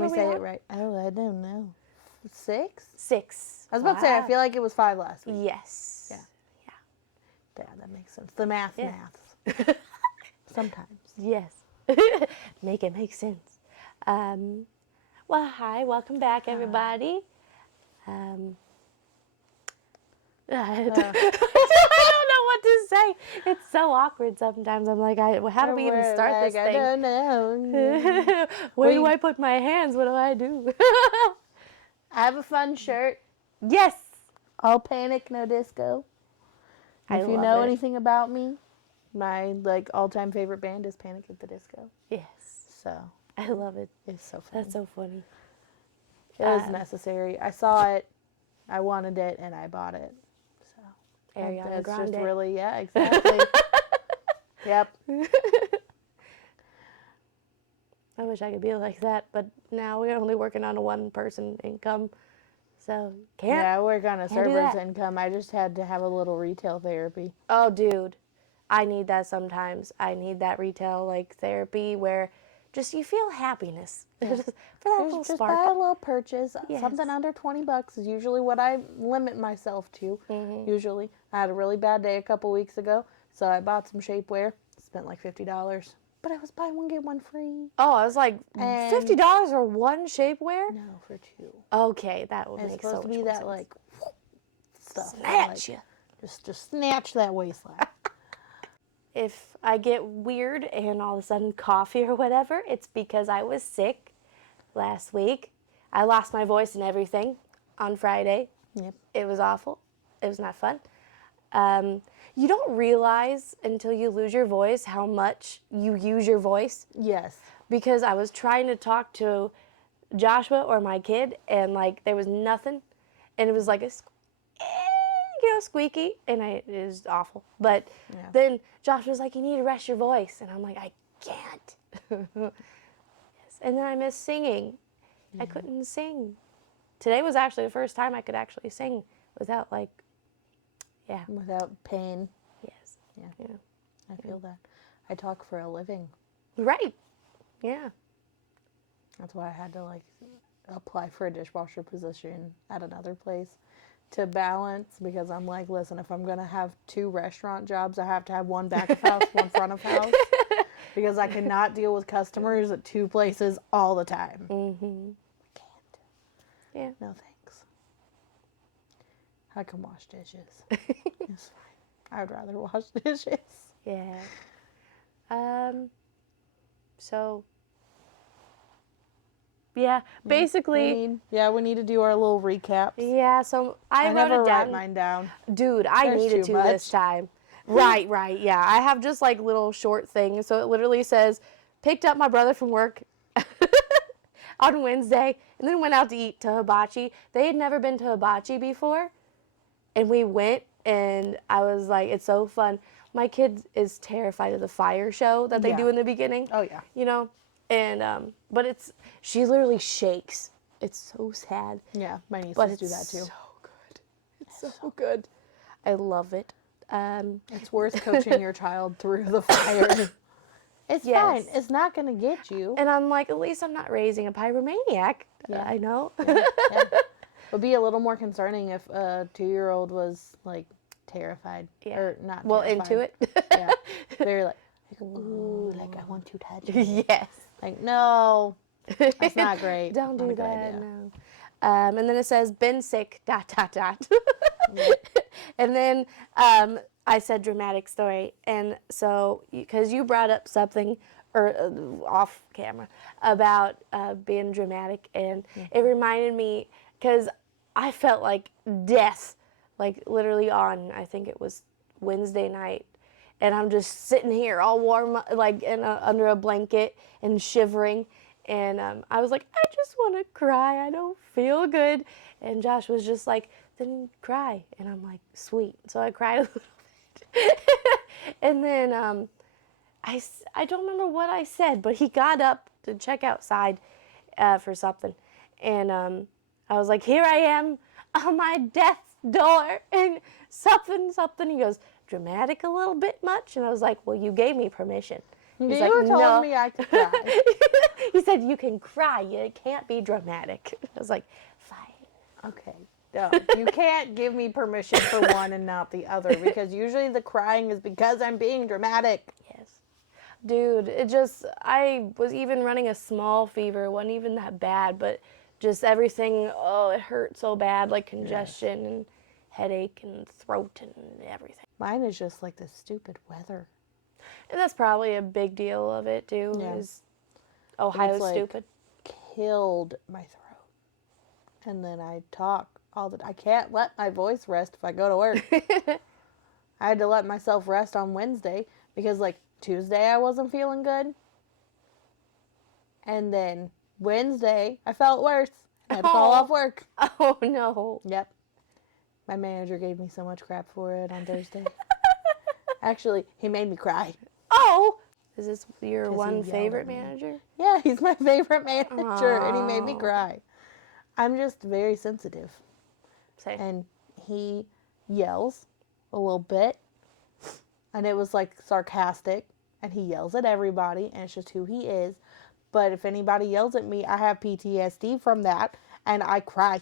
when we are we say on? it right. Oh, I don't know. 6? 6. I was about to say, I feel like it was 5 last week. Yes. Yeah. Yeah, that makes sense. The maths. Sometimes. Yes. Make it make sense. Well, hi. Welcome back, everybody. I don't know what to say. It's so awkward sometimes. I'm like, how do we even start this thing? I don't know. Where do I put my hands? What do I do? I have a fun shirt. Yes. All Panic, no Disco. If you know anything about me, my all-time favorite band is Panic at the Disco. Yes. So I love it. it's so funny. That's so funny. It was necessary. I saw it, I wanted it, and I bought it. So Ariana it's Grande. just really, yeah, exactly. Yep. I wish I could be like that, but now we're only working on a one-person income, so can't. Yeah, I work on a do server's that. income. I just had to have a little retail therapy. Oh, dude, I need that sometimes. I need that retail therapy where just you feel happiness for that little Just spark. buy a little purchase. Yes. Something under $20 is usually what I limit myself to. Usually, I had a really bad day a couple weeks ago, so I bought some shapewear. Spent like $50, but I was buy one get one free. Oh, I was like, And- $50 for one shapewear? No, for 2. Okay, that would It's make so supposed much to be more that sense. stuff. Snatch you. Just snatch that waistline. If I get weird and all of a sudden coffee or whatever, it's because I was sick last week. I lost my voice and everything on Friday. Yep. It was awful. It was not fun. You don't realize until you lose your voice how much you use your voice. Yes. Because I was trying to talk to Joshua or my kid, and there was nothing, and it was like a squeaky, and it was awful. But then Josh was like, you need to rest your voice, and I'm like, I can't. Yes. And then I missed singing. I couldn't sing. Today was actually the first time I could actually sing without Without pain. yes. Yeah. I feel that. I talk for a living. Right. Yeah. That's why I had to apply for a dishwasher position at another place to balance, because I'm like, listen, if I'm gonna have 2 restaurant jobs, I have to have one back of house, one front of house, because I cannot deal with customers at 2 places all the time. Mm-hmm. I can't. Yeah. No thanks. I can wash dishes. It's fine. I'd rather wash dishes. Yeah. So. Yeah. Basically. We need to do our little recaps. Yeah. So I wrote never it down. write mine down. Dude, I There's needed too to this much. time. Right. Yeah. I have just little short things. So it literally says, picked up my brother from work on Wednesday and then went out to eat to Hibachi. They had never been to Hibachi before. And we went, and I was like, it's so fun. My kid is terrified of the fire show that they do in the beginning. Oh, yeah. You know? And, but she literally shakes. It's so sad. Yeah, my nieces But do that it's too. so good. It's so good. I love it. It's worth coaching your child through the fire. It's fine. It's not going to get you. And I'm like, at least I'm not raising a pyromaniac. Yeah. I know. Yeah. It would be a little more concerning if a 2-year-old was terrified. Yeah. Or not Well, terrified. into it. Yeah. They're ooh, I want to touch you. Yes. No, that's not great. Don't Not do a good that, idea. no. And then it says, been sick, ... And then I said dramatic story. And so, because you brought up something off camera about being dramatic, and it reminded me, because I felt like death, literally on, I think it was Wednesday night. And I'm just sitting here all warm, under a blanket and shivering. And I was like, I just want to cry. I don't feel good. And Josh was just like, then cry. And I'm like, sweet. So I cried a little bit. And then I don't remember what I said, but he got up to check outside for something. And I was like, here I am on my death's door. And something. He goes, dramatic a little bit much? And I was like, well, you gave me permission. He's You like, told no. me I could cry. He said, you can cry. You can't be dramatic. I was like, fine. Okay. No, you can't give me permission for one and not the other because usually the crying is because I'm being dramatic. Yes. Dude, I was even running a small fever. It wasn't even that bad, but just everything, it hurt so bad, like congestion and headache and throat and everything. Mine is just like the stupid weather. And that's probably a big deal of it, too, Yeah. is Ohio's like- stupid. Killed my throat. And then I talk I can't let my voice rest if I go to work. I had to let myself rest on Wednesday because like Tuesday I wasn't feeling good. And then Wednesday I felt worse. I had to call off work. Oh, no. Yep. My manager gave me so much crap for it on Thursday. Actually, he made me cry. Oh! Is this your 'Cause he one yelled favorite at me. manager? Yeah, he's my favorite manager and he made me Aw. cry. I'm just very sensitive. Say. And he yells a little bit. And it was like sarcastic. And he yells at everybody. And it's just who he is. But if anybody yells at me, I have PTSD from that. And I cry.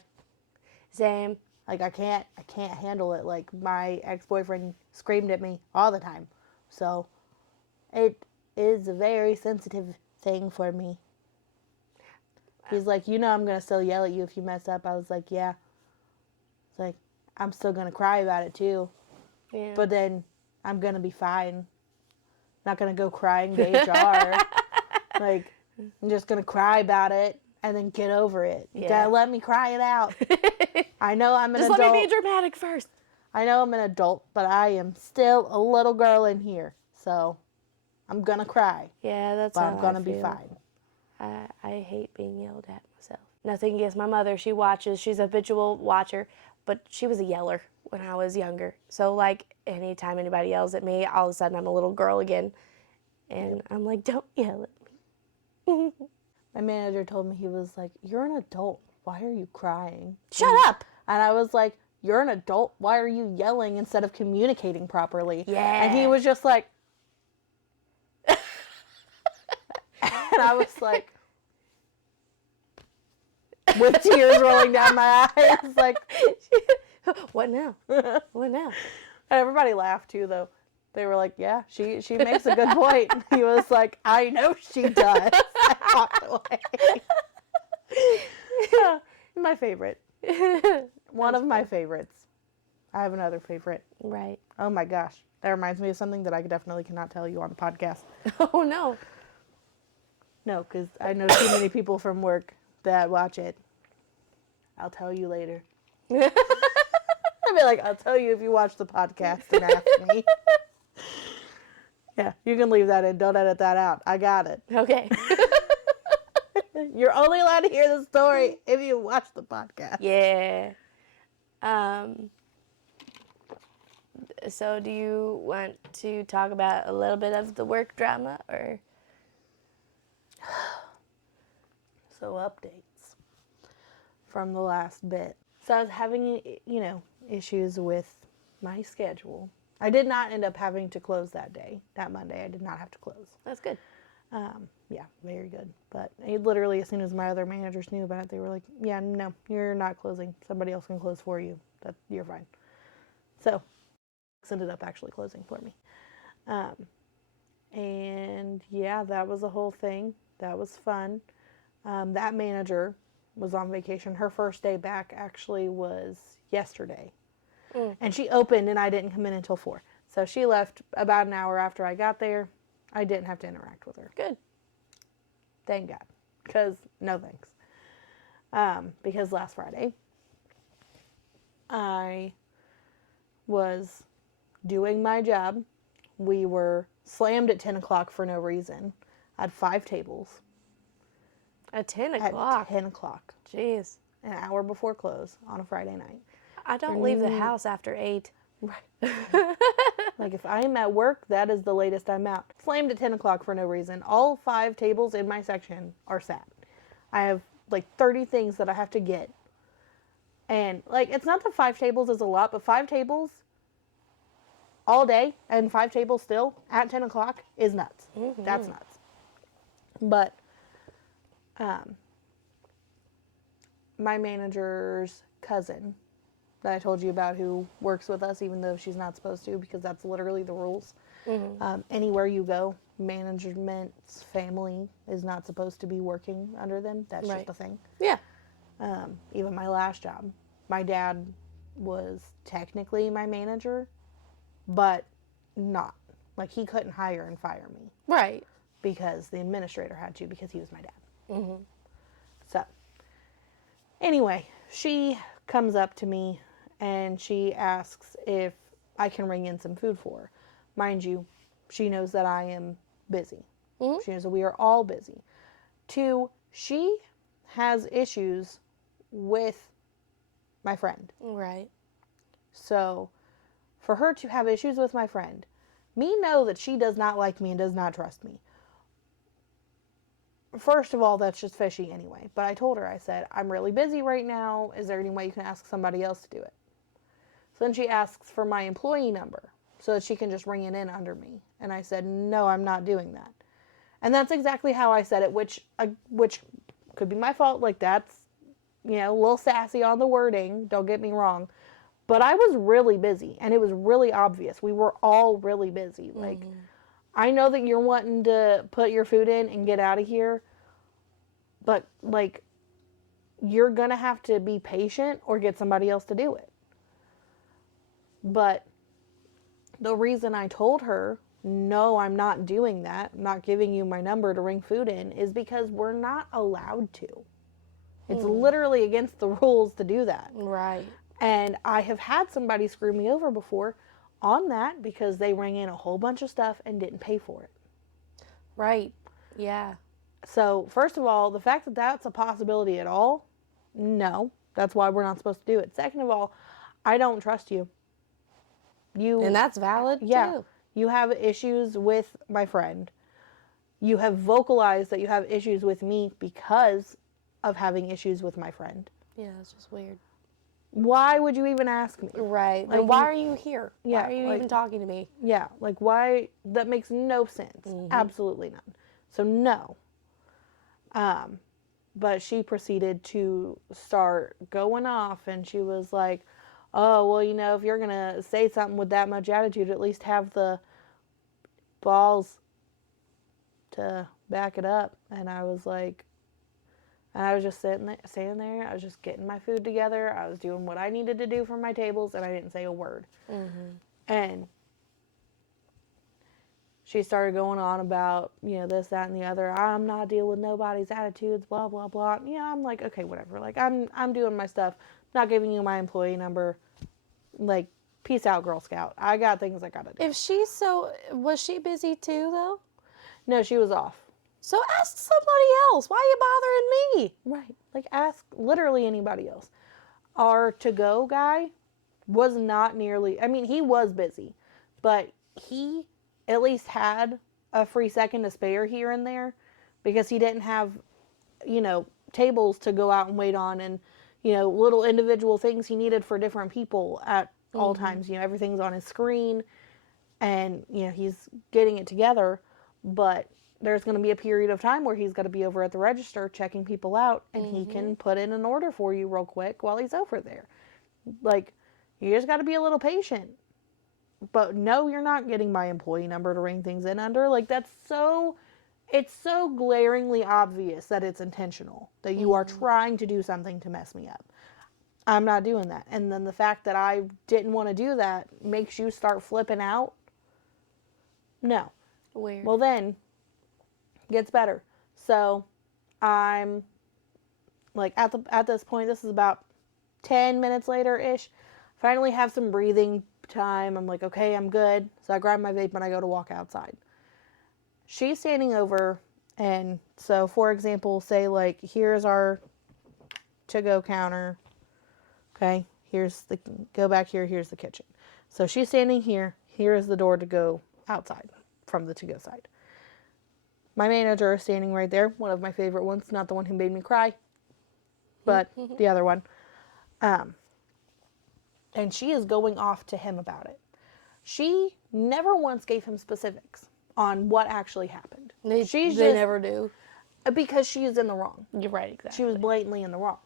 Same. Like I can't handle it. Like my ex-boyfriend screamed at me all the time. So it is a very sensitive thing for me. He's like, I'm going to still yell at you if you mess up. I was like, yeah. It's like, I'm still going to cry about it too. Yeah. But then I'm going to be fine. Not going to go crying to HR. Like, I'm just going to cry about it and then get over it. You Yeah. gotta let me cry it out. I know I'm an Just adult. let me be dramatic first. I know I'm an adult, but I am still a little girl in here. So I'm going to cry. Yeah, that's But how I'm going to I be feel. fine. I hate being yelled at myself. Nothing against my mother. She watches. She's a habitual watcher, but she was a yeller when I was younger. So, like, anytime anybody yells at me, all of a sudden I'm a little girl again. And I'm like, don't yell at me. My manager told me, he was like, you're an adult. Why are you crying? Shut up. And I was like, you're an adult. Why are you yelling instead of communicating properly? Yeah. And he was just like, and I was like, with tears rolling down my eyes, like, What now? What now? and everybody laughed too, though. They were like, yeah, she makes a good point. He was like, I know she does. I walked away. My favorite. One of my favorites. I have another favorite. Right. Oh my gosh. That reminds me of something that I definitely cannot tell you on the podcast. Oh, no. No, because I know too many people from work that watch it. I'll tell you later. I'd be like, I'll tell you if you watch the podcast and ask me. Yeah, you can leave that in. Don't edit that out. I got it. Okay. You're only allowed to hear the story if you watch the podcast. Yeah. So do you want to talk about a little bit of the work drama or? So updates from the last bit. So I was having, issues with my schedule. I did not end up having to close that day. That Monday, I did not have to close. That's good. Yeah, very good. But literally, as soon as my other managers knew about it, they were like, yeah, no, you're not closing. Somebody else can close for you. You're fine. So, ended up actually closing for me. And yeah, that was a whole thing. That was fun. That manager was on vacation. Her first day back actually was yesterday. And she opened and I didn't come in until 4. So she left about an hour after I got there. I didn't have to interact with her. Good. Thank God. Because no thanks. Because last Friday, I was doing my job. We were slammed at 10 o'clock for no reason. I had 5 tables. At 10 At o'clock. 10 o'clock. Jeez. An hour before close on a Friday night. I don't leave the house after 8. Right. Like, if I'm at work, that is the latest I'm out. Slammed at 10 o'clock for no reason. All 5 tables in my section are sat. I have, 30 things that I have to get. And, it's not that 5 tables is a lot, but 5 tables all day and 5 tables still at 10 o'clock is nuts. That's nuts. But my manager's cousin that I told you about, who works with us even though she's not supposed to, because that's literally the rules. Anywhere you go, management's family is not supposed to be working under them. That's Right. just a thing. Yeah. Even my last job, my dad was technically my manager, but not. Like, he couldn't hire and fire me Right. because the administrator had to, because he was my dad. So, anyway, she comes up to me and she asks if I can ring in some food for her. Mind you, she knows that I am busy. She knows that we are all busy. 2, she has issues with my friend. Right. So, for her to have issues with my friend, me know that she does not like me and does not trust me. First of all, that's just fishy anyway. But I told her, I said, I'm really busy right now. Is there any way you can ask somebody else to do it? So then she asks for my employee number so that she can just ring it in under me. And I said, no, I'm not doing that. And that's exactly how I said it, which could be my fault. Like, that's, you know, a little sassy on the wording. Don't get me wrong. But I was really busy, and it was really obvious. We were all really busy. Like, I know that you're wanting to put your food in and get out of here, but, like, you're going to have to be patient or get somebody else to do it. But the reason I told her, no, I'm not doing that, I'm not giving you my number to ring food in, is because we're not allowed to. It's literally against the rules to do that. Right. And I have had somebody screw me over before on that because they rang in a whole bunch of stuff and didn't pay for it. Right. Yeah. So, first of all, the fact that that's a possibility at all, no, that's why we're not supposed to do it. Second of all, I don't trust you. And that's valid too. You have issues with my friend. You have vocalized that you have issues with me because of having issues with my friend. Yeah, it's just weird. Why would you even ask me? Right. Like, And why are you here? Yeah, Why are you like- even talking to me? Yeah, like, why? That makes no sense. Absolutely none. So, no. But she proceeded to start going off, and she was like, oh, well, you know, if you're going to say something with that much attitude, at least have the balls to back it up. And I was like, and I was just standing there. I was just getting my food together. I was doing what I needed to do for my tables, and I didn't say a word. And she started going on about, you know, this, that, and the other. I'm not dealing with nobody's attitudes, blah, blah, blah. Yeah, I'm like, okay, whatever. Like, I'm doing my stuff. Not giving you my employee number. Like, peace out, Girl Scout. I got things I gotta do. If she's was she busy too though? No, she was off. So ask somebody else. Why are you bothering me? Right. Like, ask literally anybody else. Our to-go guy was not nearly, I mean, he was busy, but he at least had a free second to spare here and there because he didn't have, you know, tables to go out and wait on and, you know, little individual things he needed for different people at all times. You know, everything's on his screen and, you know, he's getting it together, but there's going to be a period of time where he's got to be over at the register checking people out, and he can put in an order for you real quick while he's over there. Like, you just got to be a little patient. But no, you're not getting my employee number to ring things in under. Like, it's so glaringly obvious that it's intentional, that you are trying to do something to mess me up. I'm not doing that. And then the fact that I didn't want to do that makes you start flipping out? No. Weird. Well, then, gets better. So, I'm, like, at this point, this is about 10 minutes later-ish, finally have some breathing time. I'm like, okay, I'm good. So I grab my vape and I go to walk outside. She's standing over, and so, for example, say, like, here's our to-go counter. Okay, go back here, here's the kitchen. So she's standing here, here's the door to go outside from the to-go side. My manager is standing right there, one of my favorite ones, not the one who made me cry, but the other one. And she is going off to him about it. She never once gave him specifics on what actually happened. They She's they just never do. because she is in the wrong. You're right, exactly. She was blatantly in the wrong.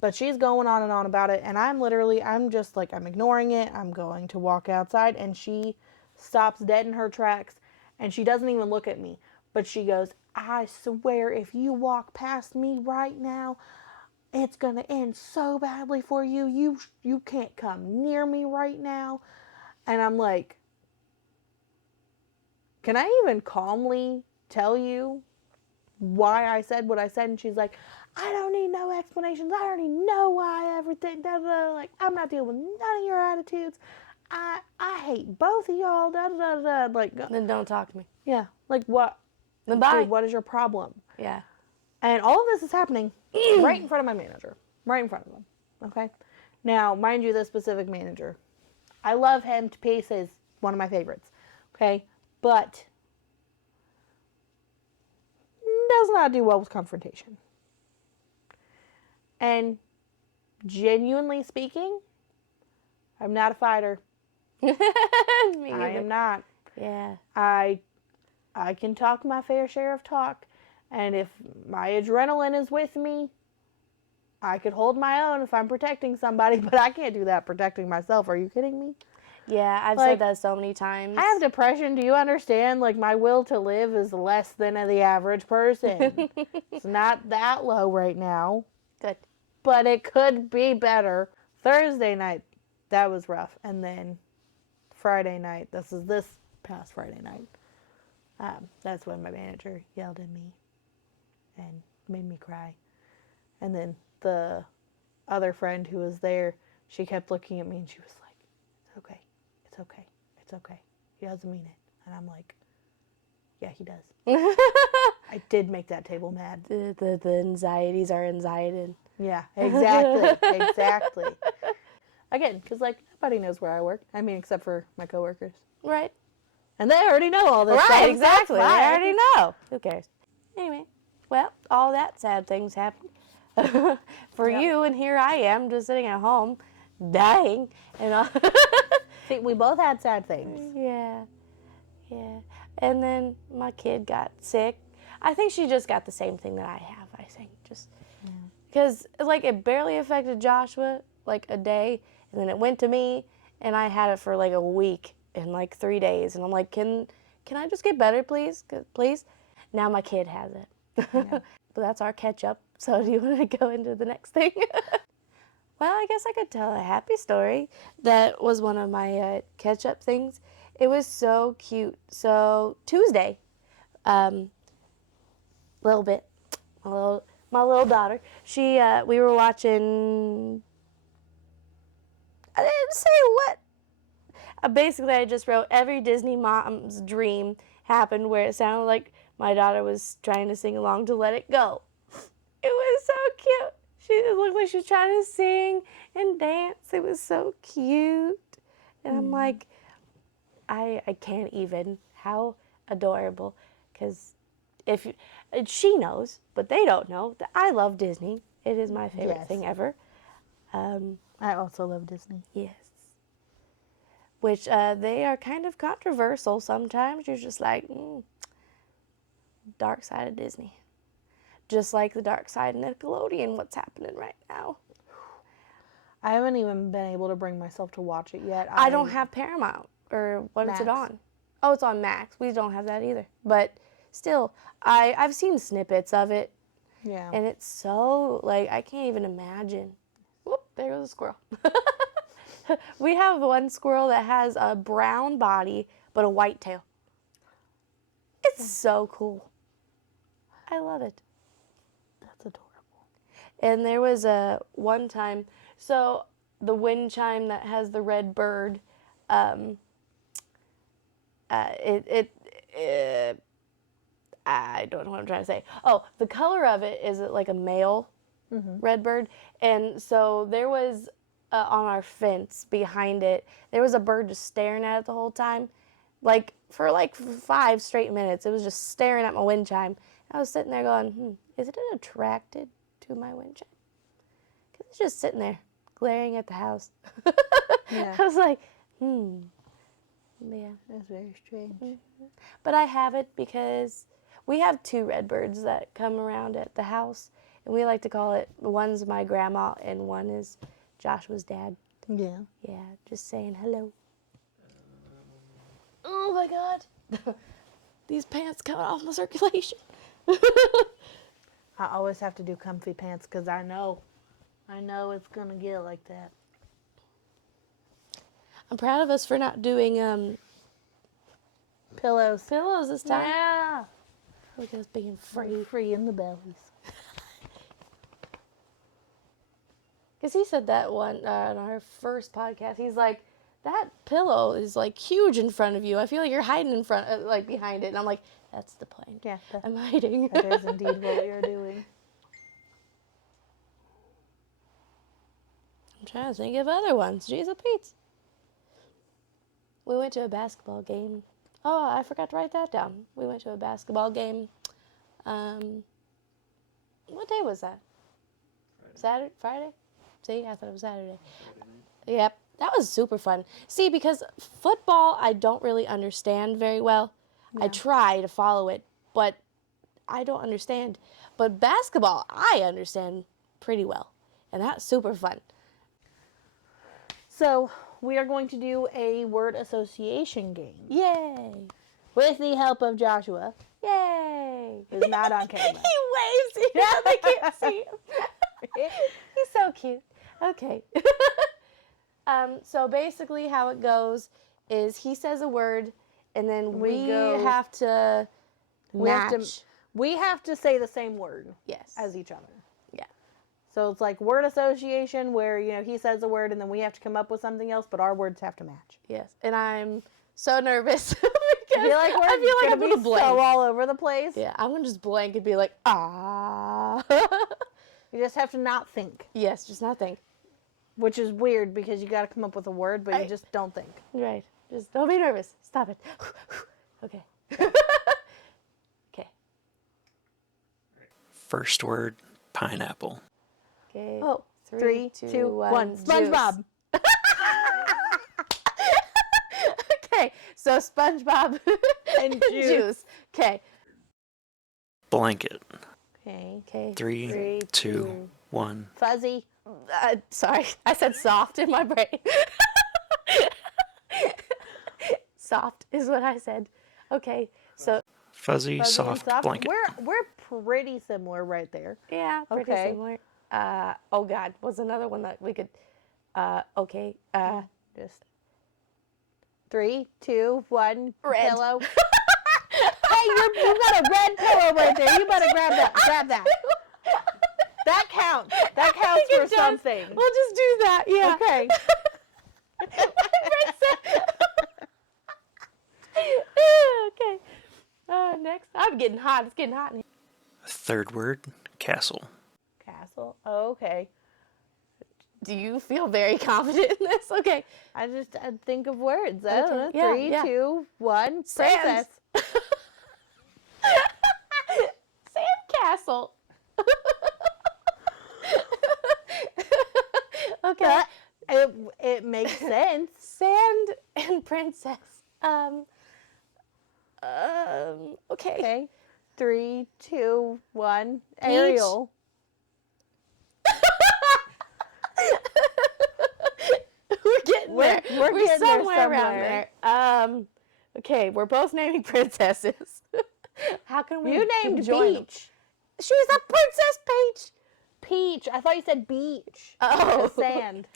But she's going on and on about it, and I'm just like, I'm ignoring it. I'm going to walk outside, and she stops dead in her tracks, and she doesn't even look at me, but she goes, I swear if you walk past me right now, it's going to end so badly for you. You can't come near me right now. And I'm like, can I even calmly tell you why I said what I said? And she's like, I don't need no explanations. I already know why everything, da, da, da. Like, I'm not dealing with none of your attitudes. I hate both of y'all, da, da, da, da. Like, Then don't talk to me. yeah, like what? Then bye. Dude, what is your problem? Yeah. And all of this is happening right in front of my manager, right in front of him. Okay. Now, mind you, this specific manager, I love him to pieces. One of my favorites. Okay, but does not do well with confrontation. And genuinely speaking, I'm not a fighter. Me I either. am not. Yeah. I can talk my fair share of talk, and if my adrenaline is with me, I could hold my own if I'm protecting somebody, but I can't do that protecting myself. Are you kidding me? Yeah, I've Like, said that so many times. I have depression. Do you understand? Like, my will to live is less than the average person. It's not that low right now, Good. but it could be better. Thursday night, that was rough. And then Friday night, this past Friday night, that's when my manager yelled at me and made me cry. And then the other friend who was there, she kept looking at me and she was like, it's okay. It's okay. It's okay. He doesn't mean it. And I'm like, yeah, he does. I did make that table mad. The anxieties are anxiety. Yeah, exactly. Exactly. Again, because, like, nobody knows where I work. I mean, except for my coworkers. Right. And they already know all this stuff. Right, So exactly. They it's fine. already know. Who cares? Anyway, well, all that sad things happened for Yep. you, and here I am just sitting at home, dying, and all. See, we both had sad things. Yeah, yeah. And then my kid got sick. I think she just got the same thing that I have. I think just because like it barely affected Joshua like a day, and then it went to me, and I had it for like a week and like 3 days, and I'm like, can I just get better, please, please? Now my kid has it. Yeah. But that's our catch up. So do you want to go into the next thing? Well, I guess I could tell a happy story. That was one of my catch up things. It was so cute. So Tuesday, little bit, my little daughter. We were watching. I didn't say what. Basically, I just wrote every Disney mom's dream happened, where it sounded like my daughter was trying to sing along to Let It Go. It was so cute. It looked like she was trying to sing and dance. It was so cute. And I'm like, I can't even. How adorable. Because she knows, but they don't know, that I love Disney. It is my favorite Yes. thing ever. I also love Disney. Yes. Which they are kind of controversial sometimes. You're just like, dark side of Disney. Just like the dark side of Nickelodeon, what's happening right now. I haven't even been able to bring myself to watch it yet. I don't have Paramount, or what is it Max. on? Oh, it's on Max. We don't have that either. But still, I've seen snippets of it, Yeah. and it's so, like, I can't even imagine. Whoop, there goes a squirrel. We have one squirrel that has a brown body, but a white tail. It's so cool. I love it. That's adorable. And there was a one time, so the wind chime that has the red bird, I don't know what I'm trying to say. Oh, the color of it is like a male red bird, and so there was on our fence behind it, there was a bird just staring at it the whole time, like for 5 straight minutes. It was just staring at my wind chime. I was sitting there going, is it attracted to my wind chime? Because it's just sitting there, glaring at the house. Yeah. I was like, Yeah. That's very strange. But I have it because we have 2 redbirds that come around at the house, and we like to call it, one's my grandma and one is Joshua's dad. Yeah. Yeah, just saying hello. Oh my God. These pants coming off my circulation. I always have to do comfy pants because I know it's going to get like that. I'm proud of us for not doing Pillows. pillows this time. Yeah. Look at us being free. Free in the bellies. Because he said that one on our first podcast. He's like, that pillow is like huge in front of you. I feel like you're hiding in front, like behind it. And I'm like, that's the point. Yeah. I'm hiding. That is indeed what we are doing. I'm trying to think of other ones. Jeez, Pete. We went to a basketball game. Oh, I forgot to write that down. We went to a basketball game. What day was that? Saturday? Friday? See, I thought it was Saturday. Yep, that was super fun. See, because football, I don't really understand very well. I try to follow it, but I don't understand. But basketball, I understand pretty well. And that's super fun. So, we are going to do a word association game Yay! with the help of Joshua, Yay! who's not on camera. He waves. I can't see him. He's so cute. Okay. So basically how it goes is he says a word and then we have to match. We have to say the same word Yes. as each other. Yeah. So it's like word association where, he says a word and then we have to come up with something else, but our words have to match. Yes. And I'm so nervous because I feel like I'm gonna gonna be blank. so all over the place. Yeah, I'm gonna just blank and be like, ah. You just have to not think, Yes, just not think. which is weird because you got to come up with a word, but you I- just don't think. Right. Just don't be nervous. Stop it. Okay. Okay. First word, pineapple. Okay. Oh, 3, 2, 1. SpongeBob. Okay, so SpongeBob And juice. Okay. Blanket. Okay. Okay. 3, 2, 1. Fuzzy. Sorry, I said soft in my brain. Soft is what I said. Okay, so Fuzzy, Fuzzy soft, and soft. blanket. We're pretty similar right there. yeah, pretty Okay. similar. Oh God, was another one that we could. Okay. Just 3, 2, 1. Red. Pillow. Hey, you got a red pillow right there. You better grab that. Grab that. That counts. That counts think for it does. something. We'll just do that. Yeah. Okay. Okay. Next. I'm getting hot. It's getting hot in here. Third word, castle. Castle. Oh, okay. Do you feel very confident in this? Okay. I think of words. I don't know. Okay. Yeah, 3, yeah. 2, 1. Sands. Princess. Sandcastle. Okay. That, it makes sense. Sand and princess. Okay. Okay. 3, 2, 1. Ariel. We're getting We're- there. we're getting there somewhere around somewhere. there. Okay, we're both naming princesses. How can we You named join them? Beach. She's a Princess Peach. Peach. I thought you said beach. Oh. The sand.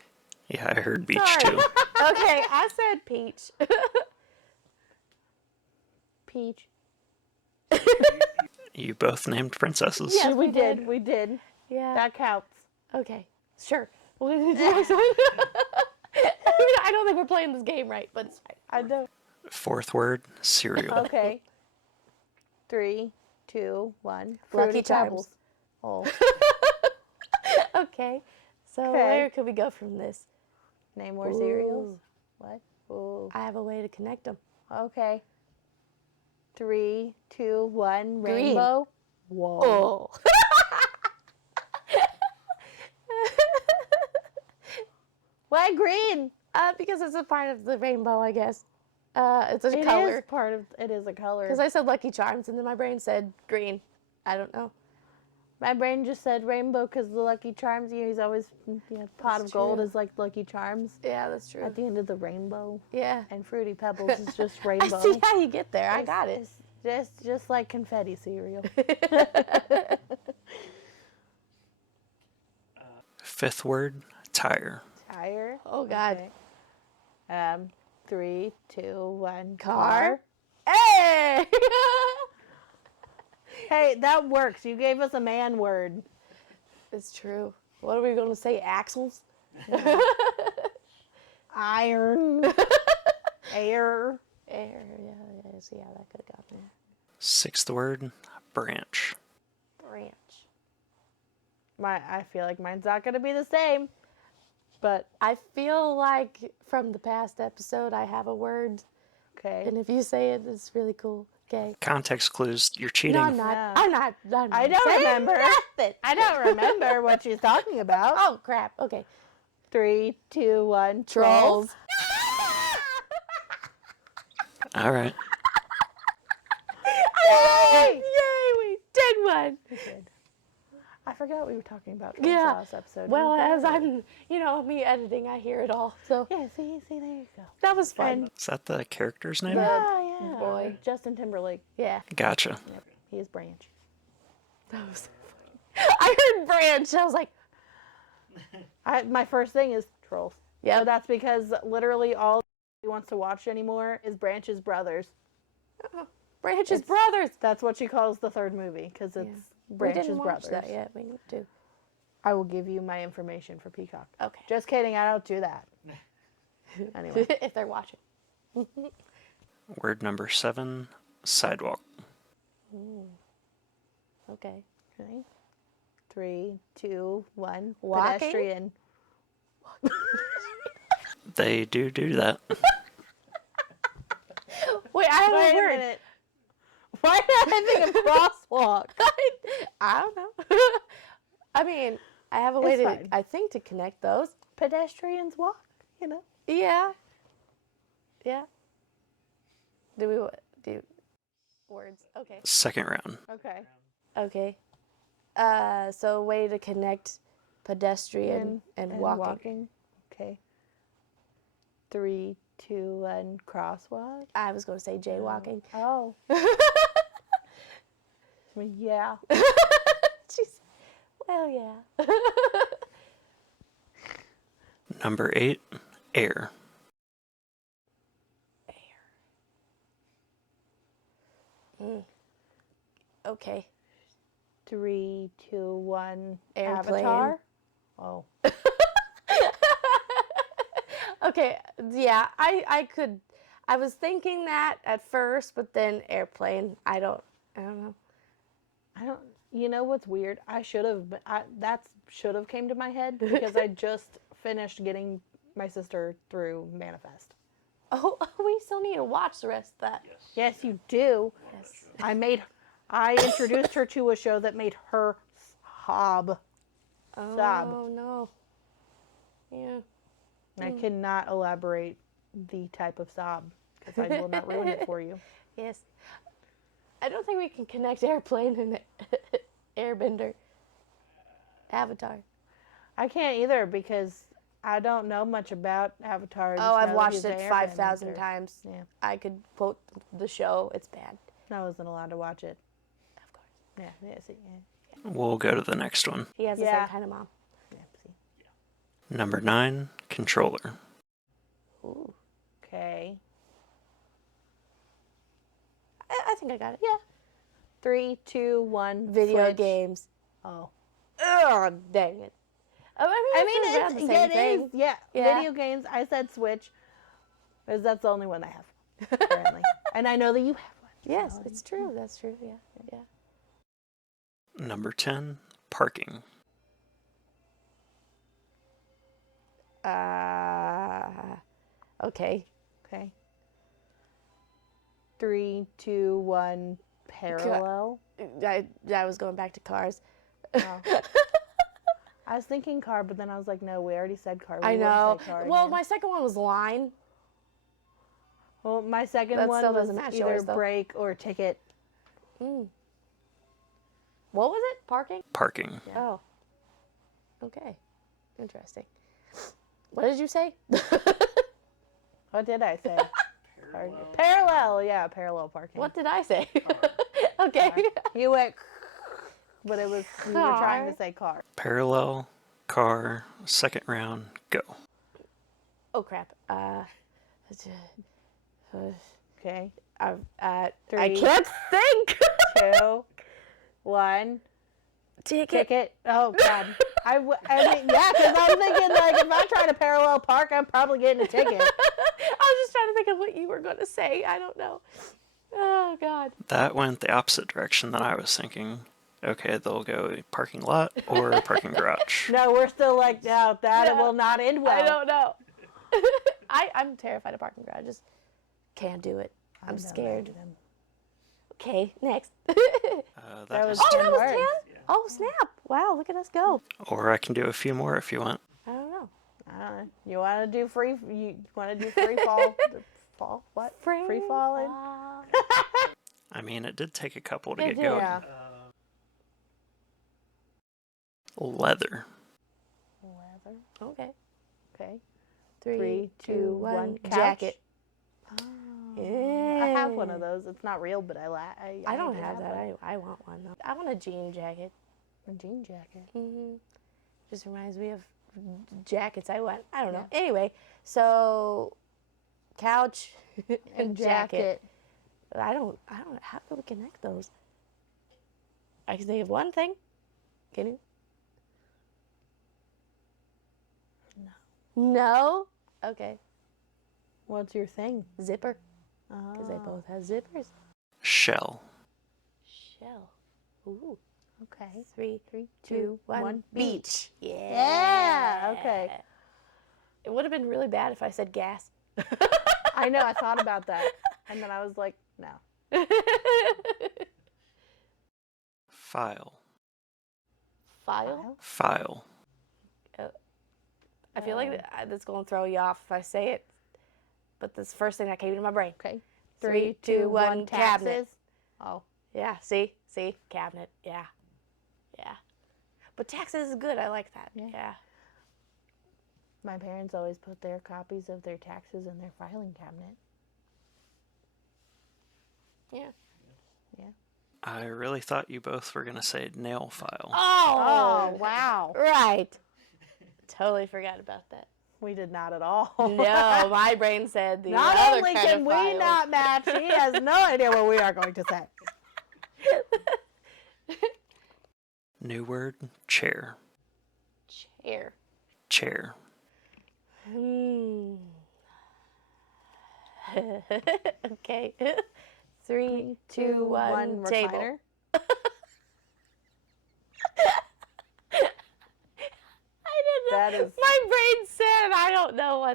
Yeah, I heard beach Sorry. too. Okay, I said Peach. Peach. You both named princesses. Yeah. we we did. did. We did. Yeah. That counts. Okay, sure. We're gonna do next one. I don't think we're playing this game right, but it's fine. I know. Fourth word, cereal. Okay. 3, 2, 1. Lucky Fruity Charms. Pebbles. Oh. Okay, so Okay. where could we go from this? Name more cereals. Ooh. What? Ooh. I have a way to connect them. Okay. 3, 2, 1. Green. Rainbow. Whoa. Oh. Why green? Because it's a part of the rainbow, I guess. It's a It color. is part of. It is a color. Because I said Lucky Charms, and then my brain said green. I don't know. My brain just said rainbow because the Lucky Charms. He's always pot That's of gold true. is like Lucky Charms Yeah, that's true. at the end of the rainbow, Yeah. and Fruity Pebbles is just I rainbow. see how you get there. I It's- got it. It's just like confetti cereal. Fifth word, tire. Tire. Oh, God. Okay. 3, 2, 1. Car. Hey! Hey, that works. You gave us a man word. It's true. What are we going to say? Axles? Iron. Air. Air. Yeah, see how that could have gone there. Sixth word, branch. Branch. I feel like mine's not gonna be the same, but I feel like from the past episode, I have a word, okay. and if you say it, it's really cool. Okay. Context clues, you're cheating. No, I'm not. Yeah. I'm not. I don't saying remember. nothing. I don't remember what she's talking about. Oh crap. Okay. 3, 2, 1. Trolls. All right. Yay! Yay! We did one. Good. I forgot we were talking about trolls Yeah. last episode. Well, as I'm, me editing, I hear it all. So Yeah, see, there you go. that was fun. And- Is that the character's name? Yeah. boy. Justin Timberlake. Yeah. Gotcha. Yep. He is Branch. That was so funny. I heard branch. I was like, My first thing is trolls. yeah. So that's because literally all he wants to watch anymore is Branch's brothers. Branch's It's- brothers. That's what she calls the third movie because it's We Branch's didn't watch brothers. that yet. We need to. I will give you my information for Peacock. Okay. Just kidding, I don't do that. Anyway, If they're watching. Word number 7, sidewalk. Okay. okay. 3, 2, 1. Walking? Pedestrian. They do that. Wait, I have Wait a a word. minute. Why did I think of crosswalk? I don't know. I mean, I have a way It's to, fine. I think, to connect those. Pedestrians walk, you know. Yeah. Yeah. Do we do words? Okay. Second round. Okay. Okay. So a way to connect pedestrian and walking. Okay. 3, 2, 1. Crosswalk. I was going to say jaywalking. Oh. Yeah. Jeez. Well, yeah. Number 8, air. Okay. 3, 2, 1. Airplane. Avatar. Oh. Okay. Yeah, I could. I was thinking that at first, but then airplane. I don't know. You know what's weird? I should have. That should have came to my head because I just finished getting my sister through Manifest. Oh, we still need to watch the rest of that. Yes, you do. Yes. I introduced her to a show that made her sob. Sob. Oh no. Yeah. I cannot elaborate the type of sob because I will not ruin it for you. Yes. I don't think we can connect airplane and airbender. Avatar. I can't either because I don't know much about Avatar. I just Oh, I've know that watched he's it an 5,000 airbender. times. Yeah. I could quote the show. It's bad. I wasn't allowed to watch it. Of course. Yeah, yeah, see, yeah. We'll go to the next one. He has the Yeah. same kind of mom. Yeah, see. Number 9, controller. Ooh. Okay. I think I got it. Yeah. 3, 2, 1. Video switch. games. Oh. Oh, dang it. I mean, it's around the same it thing. is. Yeah. Yeah. Video games. I said Switch because that's the only one I have, apparently. And I know that you have one. Yes, it's true. That's true. Yeah. Yeah. Number 10, parking. Okay. Okay. 3, 2, 1. Parallel. I was going back to cars. Oh. I was thinking car, but then I was like, no, we already said car. I We wouldn't know. say car Well, again. my second one was line. Well, my second That one still was doesn't match either yours, though. brake or ticket. Mm. What was it? Parking? Parking. Yeah. Oh. Okay. Interesting. What did you say? What did I say? Parallel, yeah, parallel parking. What did I say? Okay. You went, but it was you were trying Car. to say car. Parallel, car, second round, go. Oh crap. Okay, I Three. can't think. 2, 1. Ticket. Oh God. I mean, yeah, because I'm thinking like if I'm trying to parallel park, I'm probably getting a ticket. I was just trying to think of what you were going to say. I don't know. Oh God. That went the opposite direction than I was thinking. Okay, they'll go parking lot or parking garage. No, we're still like, no, that Yeah. will not end well. I don't know. I'm terrified of parking garages. Can't do it. I'm don't scared. like them. Okay, next. That was was, Oh, that was 10? words. Oh, snap. Wow, look at us go. or I can do a few more if you want. I don't know. You want to do free? You want to do free fall? Fall? What? Free falling? fall. I mean, it did take a couple to It get did. going. Yeah. Leather. Leather. Okay. Okay. 3, 2, 1. couch. Jacket. Oh. Yeah. I have one of those. It's not real, but I don't do have that. one. I want one though. I want a jean jacket. A jean jacket. Just reminds me of jackets I want. I don't know. Yeah. Anyway, so couch and jacket. I don't. How do we connect those? I can think of one thing. Can you? No. No. Okay. What's your thing? Zipper, because they both have zippers. Shell. Shell. Ooh. Okay. 3, 3, 2, 1. 1. Beach. Yeah. Yeah. Okay. It would have been really bad if I said gas. I know. I thought about that, and then I was like, no. File. File. File. I feel like that's going to throw you off if I say it, but that's the first thing that came into my brain. Okay. 3, 2, 1. Cabinet. Taxes. Oh. Yeah. See. Cabinet. Yeah. But taxes is good. I like that. Yeah. My parents always put their copies of their taxes in their filing cabinet. Yeah. I really thought you both were going to say nail file. Oh, wow. Right. Totally forgot about that. We did not at all. No, my brain said the Not other only kind can of we files. not match, he has no idea what we are going to say. New word, chair. Chair. Chair. Okay. 3, 2, 1. Table. recliner. I didn't know. That is- My brain said I don't know I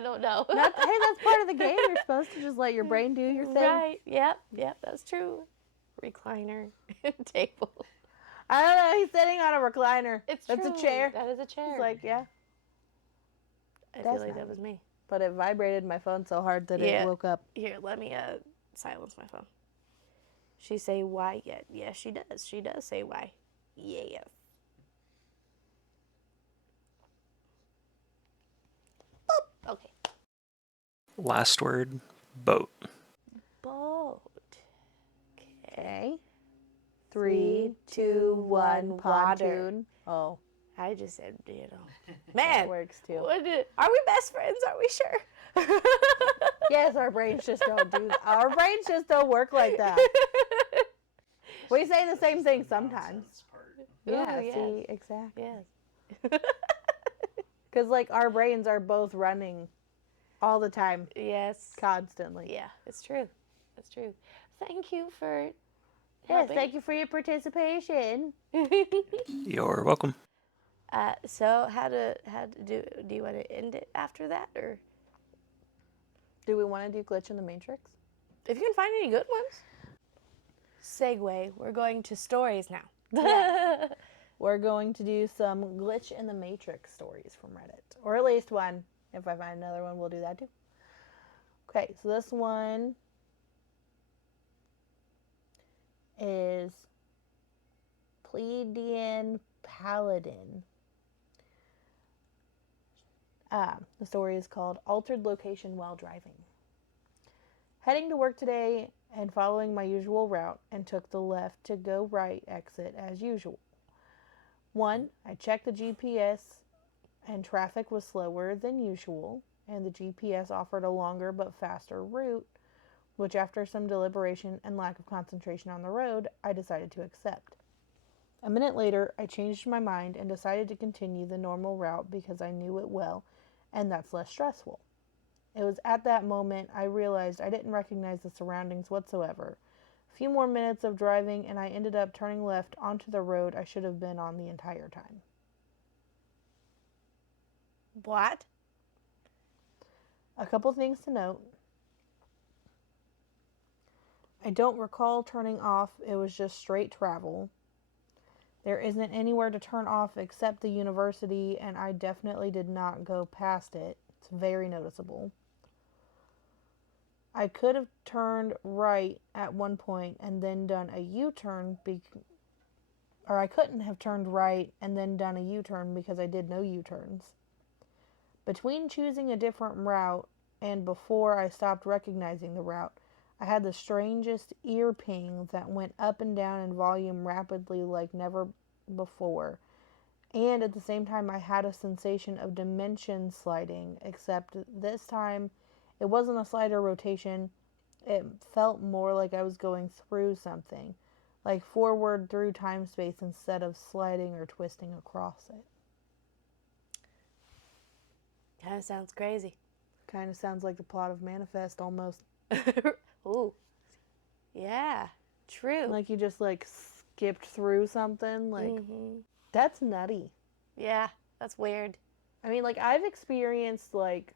don't know. Hey, that's part of the game. You're supposed to just let your brain do your thing. Right. Yep, that's true. Recliner. Table. I don't know. He's sitting on a recliner. That's true. a chair. That is a chair. It's like, yeah. I that's feel like not- that was me. But it vibrated my phone so hard that Yeah. it woke up. Here, let me silence my phone. She say why yet? Yes, she does. She does say why. Yeah. Boop. Okay. Last word, boat. Boat. Okay. 3, 2, 1. Pontoon. Oh, I just said, that man. works too. Are we best friends? Are we sure? Yes, our brains just don't do that. Our brains just don't work like that. We say the same thing sometimes. Yeah, Ooh, yes. see, exactly. Yes. Because, like, our brains are both running all the time, Yes. constantly. Yeah, it's true. It's true. Thank you for Yes, thank you for your participation. You're welcome. So how to do you want to end it after that, or Do we want to do Glitch in the Matrix? if you can find any good ones? Segue. We're going to stories now. Yes. we're going to do some Glitch in the Matrix stories from Reddit. Or at least one. If I find another one, we'll do that too. Okay, so this one is Pleiadian Paladin. The story is called Altered Location While Driving. Heading to work today and following my usual route and took the left to go right exit as usual. 1. I checked the GPS and traffic was slower than usual, and the GPS offered a longer but faster route, which after some deliberation and lack of concentration on the road, I decided to accept. A minute later, I changed my mind and decided to continue the normal route because I knew it well, and that's less stressful. It was at that moment I realized I didn't recognize the surroundings whatsoever. A few more minutes of driving and I ended up turning left onto the road I should have been on the entire time. What? A couple things to note. I don't recall turning off, it was just straight travel. There isn't anywhere to turn off except the university, and I definitely did not go past it. It's very noticeable. I could have turned right at one point and then done a U-turn, or I couldn't have turned right and then done a U-turn because I did no U-turns. Between choosing a different route and before I stopped recognizing the route, I had the strangest ear ping that went up and down in volume rapidly like never before. And at the same time, I had a sensation of dimension sliding, except this time it wasn't a slider rotation. It felt more like I was going through something, like forward through time-space instead of sliding or twisting across it. Kind of sounds crazy. Kind of sounds like the plot of Manifest almost. Ooh. Yeah, true. Like you just like skipped through something. Like, that's nutty. Yeah, that's weird. I mean, like I've experienced like,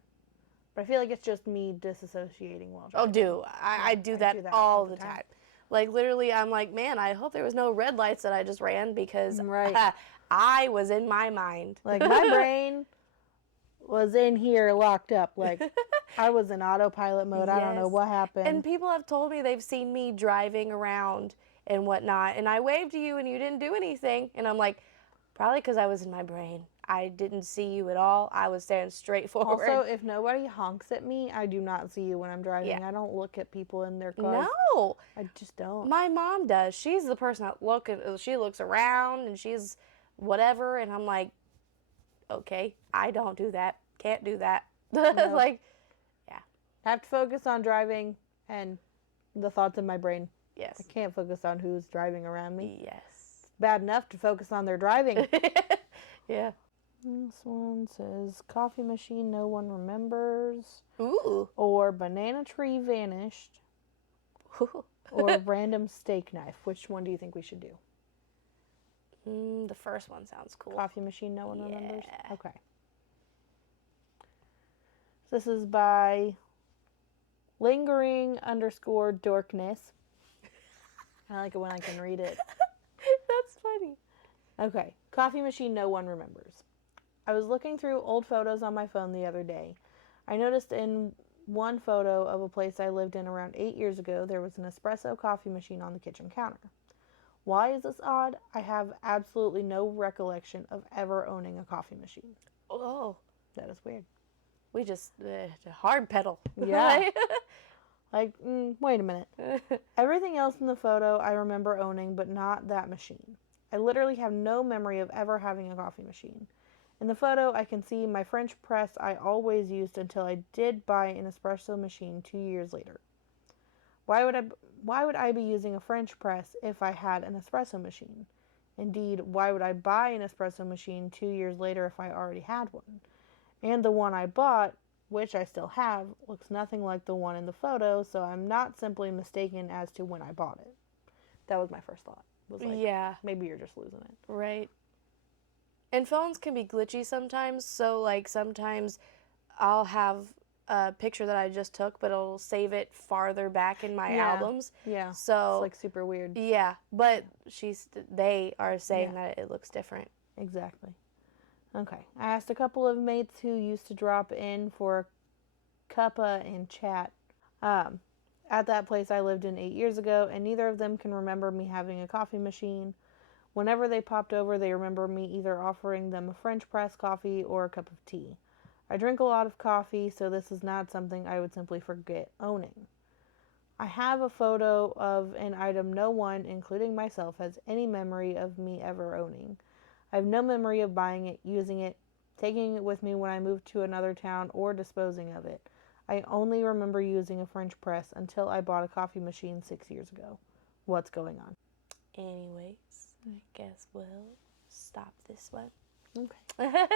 but I feel like it's just me disassociating while Oh, driving. I do that all the time. Like literally, I'm like, man, I hope there was no red lights that I just ran because Right. I was in my mind. Like my brain was in here locked up. Like I was in autopilot mode. I don't know Yes. what happened. And people have told me they've seen me driving around and whatnot, and I waved to you and you didn't do anything, and I'm like, probably because I was in my brain. I didn't see you at all. I was staring straight forward. Also, if nobody honks at me, I do not see you when I'm driving. Yeah. I don't look at people in their cars. No, I just don't. my mom does. She's the person that she looks around and she's whatever, and I'm like, okay, I don't do that. Can't do that. No. Like, I have to focus on driving and the thoughts in my brain. yes. I can't focus on who's driving around me. Yes. Bad enough to focus on their driving. Yeah. This one says coffee machine no one remembers, Ooh. or banana tree vanished, or random steak knife. Which one do you think we should do? The first one sounds cool. Coffee machine no one remembers? Yeah. Okay. This is by lingering_dorkness. I like it when I can read it. That's funny. Okay. Coffee machine no one remembers. I was looking through old photos on my phone the other day. I noticed in one photo of a place I lived in around 8 years ago, there was an espresso coffee machine on the kitchen counter. Why is this odd? I have absolutely no recollection of ever owning a coffee machine. Oh, That is weird. we just hard pedal. Yeah. Like, wait a minute. Everything else in the photo I remember owning, but not that machine. I literally have no memory of ever having a coffee machine. In the photo, I can see my French press I always used until I did buy an espresso machine 2 years later. Why would I be using a French press if I had an espresso machine? Indeed, why would I buy an espresso machine 2 years later if I already had one? And the one I bought, which I still have, looks nothing like the one in the photo, so I'm not simply mistaken as to when I bought it. That was my first thought. Was like, Yeah. maybe you're just losing it. Right. And phones can be glitchy sometimes. So, like, sometimes I'll have a picture that I just took, but it'll save it farther back in my Yeah. albums. Yeah. So It's like super weird. yeah, but they are saying Yeah. that it looks different. Exactly. Okay. I asked a couple of mates who used to drop in for cuppa and chat. At that place I lived in 8 years ago, and neither of them can remember me having a coffee machine. Whenever they popped over, they remember me either offering them a French press coffee or a cup of tea. I drink a lot of coffee, so this is not something I would simply forget owning. I have a photo of an item no one, including myself, has any memory of me ever owning. I have no memory of buying it, using it, taking it with me when I moved to another town, or disposing of it. I only remember using a French press until I bought a coffee machine 6 years ago. What's going on? Anyways, I guess we'll stop this one. Okay.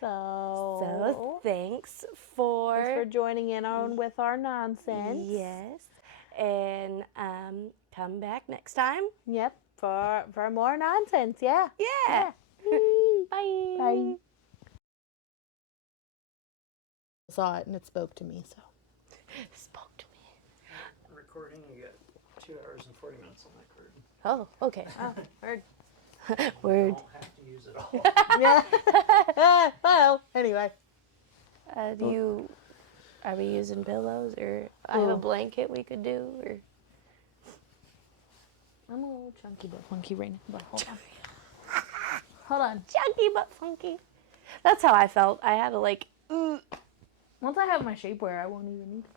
So thanks thanks for joining in on with our nonsense. yes, and come back next time. Yep. For more nonsense. Yeah. Yeah. Bye. Bye. I saw it and it spoke to me. So. Spoke to me. Recording, you got 2 hours and 40 minutes on that card. Oh, okay. Oh, word. Word. Don't have to use it all. Yeah. Well, anyway. Are we using pillows, or I have a Oh. blanket we could do, or? I'm a little chunky but funky right now. But hold on. Hold on. Chunky but funky. That's how I felt. I had to like. Once I have my shapewear, I won't even need it.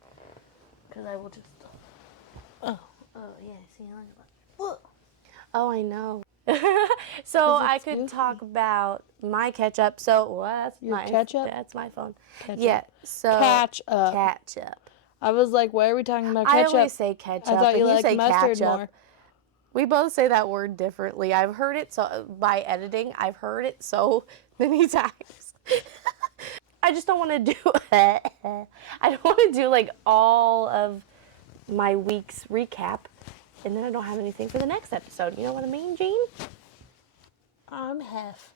Because I will just. Oh, yeah. See, look at that. Oh, I know. So I it's could goofy. talk about my ketchup. So well, that's Your my ketchup? That's my phone. Ketchup. Yeah. So Catch up. ketchup. I was like, why are we talking about I ketchup? always say ketchup. I thought and you liked say mustard ketchup. more. We both say that word differently. I've heard it so by editing. I've heard it so many times. I just don't want to do. I don't want to do like all of my week's recap, and then I don't have anything for the next episode. You know what I mean, Jean? I'm half.